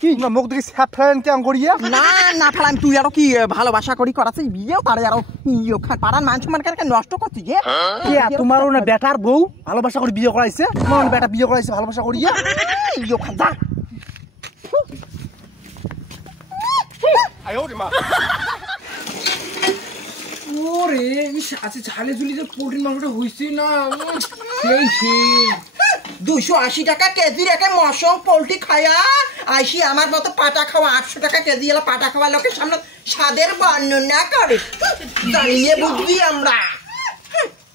কি মুখ দেখি স্যাপ ফেলেন কেমন করিয়া? না না ফেলাম, তুই আরো কি ভালোবাসা করি করাছিস বিয়েও তারে আরো পাড়ার মান সম্মানকে নষ্ট করছিস। তোমারও না বেটার বউ ভালোবাসা করে বিয়ে করাইছে, তোমার বেটা বিয়ে করাইছে ভালোবাসা করিয়া। যা ওরে আছে ঝালে ঝুলি যে প্রোটিন মাংসটা হইছে না, সেই 280 টাকা কেজি রেখে মশং পোল্ট্রি খায়া আইসি আমার মতো পাটা খাওয়া 800 টাকা কেজি এলা পাটা খাওয়া লোকের সামনে স্বাদের বর্ণনা করে জানিয়ে বুঝবি আমরা।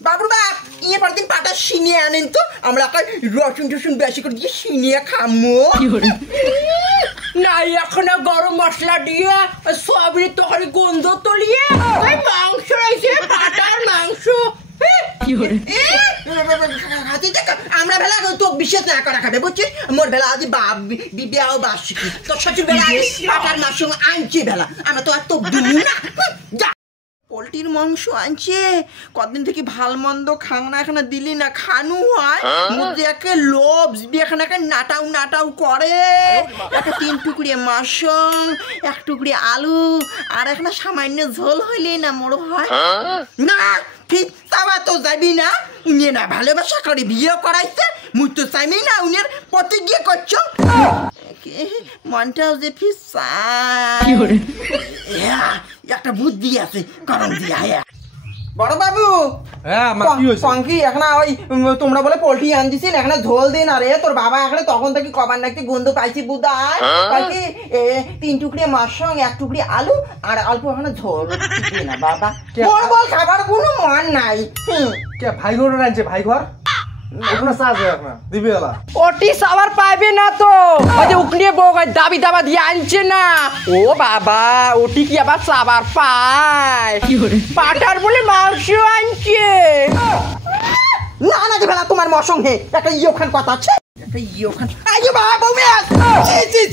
বাবুর বাপ ইয়ে পরদিন পাটা সিনিয়ে আনেন তো আমরা একটা রসুন টসুন বেশি করে দিয়ে সিনিয়ে খামো না। এখন গরম মশলা দিয়ে সবরি তরকারি গন্ধ তলিয়ে মাংস রয়েছে পাটার মাংস। আমরা বেলা তো বিশেষ না করা খাবে বুঝছিস, মোর বেলা আজ বিবাহ বার্ষিকী তোর শ্বশুর বেলা পাটার মাংস আনছি বেলা আমরা তো আর তো দিই না। পোল্ট্রির মাংস আনছে কদিন থেকে ভাল মন্দ খানা এখানে দিলি না খানু হয় মধ্যে একে লোভ এখানে নাটাও নাটাও করে। একটা 3 টুকরি মাশং 1 টুকরি আলু আর এখানে সামান্য ঝোল হইলে না মোড় হয় না। ফিরতাবা তো যাবি না, উনি না ভালোবাসা করে বিয়ে করাইছে মুই তো চাইমি না উনি প্রতিজ্ঞা করছো মনটাও যে ফিসা একটা বুদ্ধি আছে গরম দিয়া। বড় বাবু পঙ্কি এখন ওই তোমরা বলে পোল্ট্রি আনছিস এখানে ঝোল দিন আরে তোর বাবা এখানে তখন থেকে কবার নাকি গন্ধ পাইছি বুদায় 3 টুকরি মাশং 1 টুকরি আলু আর অল্প এখানে ঝোল না বাবা বল খাবার কোনো মন নাই। ভাই ঘর আনছে ভাই ঘর ওটি সাবার পাইবে না তো ওই যে উকলিয়ে বউ দাবি দাবা দিয়ে আনছে না। ও বাবা ওটি কি আবার সাবার পায় পাটার বলে মাংস আনছে না না বেলা তোমার মশং হে একটা ইয়োখান কথা আছে একটা ইয়োখান আইও বাবা বৌমিয়া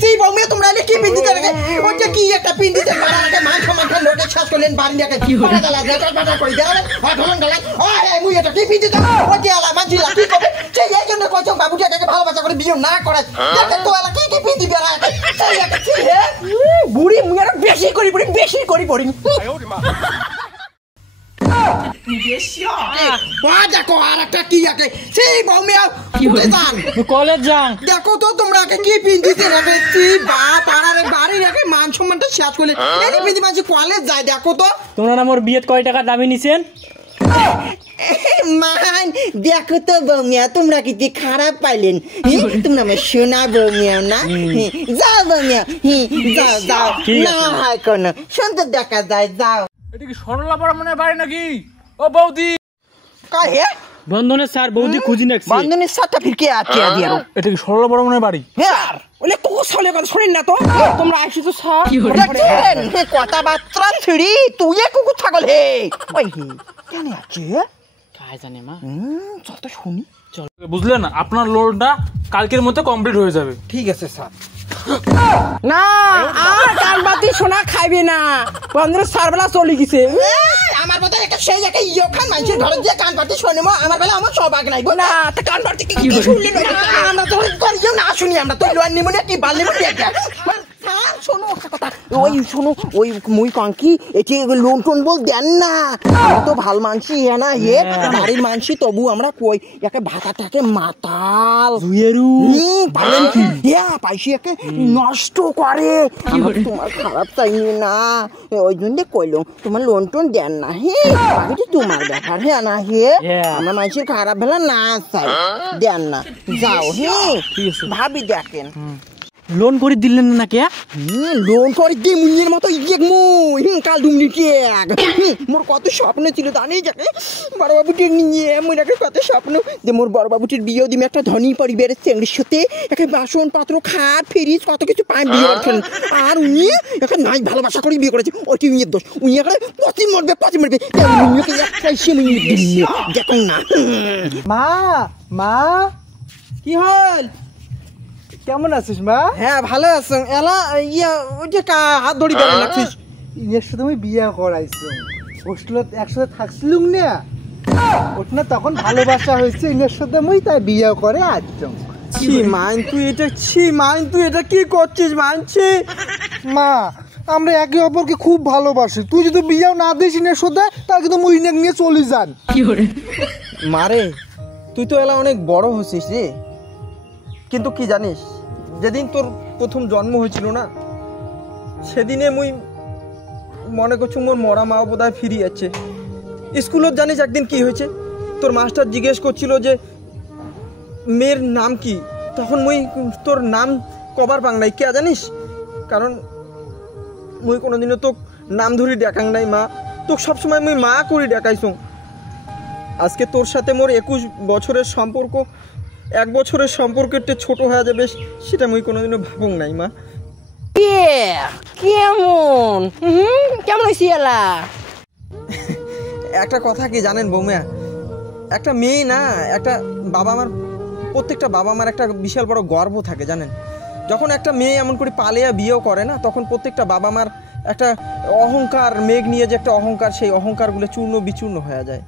সি বৌমিয়া তোমরা কি পিন্দিতে রেখে ওটা কি একটা পিন্দিতে বাড়াকে মাংস লোকে শ্বাস করলেন বাড়ি রেখে পাটা দালা বাটা করে দেওয়া হঠলন গলা ও মুই এটা কি পিন্দিতে ওটা আলা মাঝিলা কি করবে সেই এই জন্য কইছো বাবুটাকে ভালোবাসা করে বিয়ে না করে দেখে তো আলা কি পিন্দি বেড়া সেই একটা কি হে বুড়ি মুই আর বেশি করি পড়ি কলেজ যান দেখো তো তোমরা কি পিন্দিতে রেখেছি বা পাড়ারে বাড়ি রেখে মান সম্মানটা শেষ করলে এই পিন্দি মানুষ কলেজ যায় দেখো তো। তোমরা আমার বিয়েত কয় টাকা দাবি নিছেন? মান দেখো তো বৌমিয়া তোমরা কি খারাপ পাইলেন তোমরা আমার শোনা বৌমিয়া না যাও বৌমিয়া যাও না হয় কোনো সুন্দর দেখা যায় যাও। এটা কি সরলা পড়া মনে বাড়ি নাকি? ও বৌদি কাহে বন্ধনের স্যার বৌদি খুঁজি নাকি বন্ধনের স্যারটা ফিরকে আছে দিয়া এটা কি সরলা পড়া মনে বাড়ি? হ্যাঁ ওলে তো সলে কথা শুনেন না তো তোমরা আইছো তো স্যার কথা বার্তা ছিড়ি তুই কুকুর ছাগল হে ওই কেন আছে কাজ জানে মা চল তো শুনি চল বুঝলেন আপনার লোনটা কালকের মধ্যে কমপ্লিট হয়ে যাবে। ঠিক আছে স্যার। না আর কাল বাতি সোনা খাইবে না বন্ধনের স্যার বেলা চলে গেছে আমার কথা একটা সেই একটা ইয়োখান মানুষের ঘরে দিয়ে কান পাতি শোনেমো আমার বেলা আমার সৌভাগ নাই না তা কান পাতি কি শুনলি আমরা তো করিও না শুনি আমরা তো লোয়ার নিমনে কি বাল নিমনে একটা শোনো একটা কথা ওই শোনো ওই মুই কঙ্কি এটি লোন টোন বল দেন না আমরা তো ভাল মানছি না হে বাড়ির মানছি তবু আমরা কই একে ভাতাটাকে মাতাল ধুয়েরু পালেন কি পাইছি একে নষ্ট করে তোমার খারাপ চাইনি না ওই জন্য কইলাম তোমার লোন টোন দেন না হে বাকিটা তোমার ব্যাপার হে না হে আমার মানুষের খারাপ বেলা না চাই দেন না যাও হে ভাবি দেখেন লোন করে দিলেন না কে লোন করে দি মুনির মতো ইয়েক মুই কাল দুমনি কেক মোর কত স্বপ্ন ছিল জানি যাকে বড় বাবুটির নিয়ে মোর কত স্বপ্ন যে মোর বড় বাবুটির বিয়ে দিমে একটা ধনী পরিবারের চেংড়ির সাথে একে বাসন পাত্র খাট ফ্রিজ কত কিছু পাই বিয়ে করছেন আর উনি একে নাই ভালোবাসা করে বিয়ে করেছে ওইটি উনির দোষ উনি একে পচি মরবে উনিকে একটা সে মুই দেখুন না মা কি হল কেমন আছিস মা? হ্যাঁ ভালো আছো এলা ইয়া ওই যে হাত ধরি বেড়ে রাখছিস ইয়ের সাথে আমি বিয়ে করাইছো হোস্টেলত একসাথে থাকছিলুম না ওটা তখন ভালোবাসা হয়েছে ইয়ের সাথে মুই তাই বিয়ে করে আসছো ছি মাইন তুই এটা কি করছিস মানছি? মা আমরা একে অপরকে খুব ভালোবাসি, তুই যদি বিয়েও না দিস নে সোদা তাহলে কিন্তু মুই নিয়ে চলে যান। মারে তুই তো এলা অনেক বড় হচ্ছিস রে, কিন্তু কি জানিস যেদিন তোর প্রথম জন্ম হয়েছিল না সেদিনে মুই মনে করছি মোর মরা মা বোধহয় ফিরে যাচ্ছে। স্কুলত জানিস একদিন কি হয়েছে, তোর মাস্টার জিজ্ঞেস করছিল যে মেয়ের নাম কি, তখন মুই তোর নাম কবার পাং নাই কে জানিস, কারণ মুই কোনোদিনও তোক নাম ধরি ডাকাং নাই মা, তোক সবসময় মুই মা করি ডাকাইছো। আজকে তোর সাথে মোর 21 বছরের সম্পর্ক 1 বছরের সম্পর্ক একটু ছোট হয়ে যাবে সেটা মুই কোনোদিনও ভাবং নাই মা। কেমন কেমন হয়েছি এলা? একটা কথা কি জানেন বৌমা, একটা মেয়ে না একটা বাবা মার, প্রত্যেকটা বাবা মার একটা বিশাল বড় গর্ব থাকে জানেন। যখন একটা মেয়ে এমন করে পালিয়ে বিয়েও করে না তখন প্রত্যেকটা বাবা মার একটা অহংকার, মেঘ নিয়ে যে একটা অহংকার, সেই অহংকারগুলো চূর্ণ বিচূর্ণ হয়ে যায়।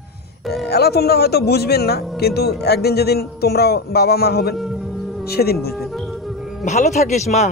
এলা তোমরা হয়তো বুঝবেন না, কিন্তু একদিন যেদিন তোমরা বাবা মা হবেন সেদিন বুঝবেন। ভালো থাকিস মা।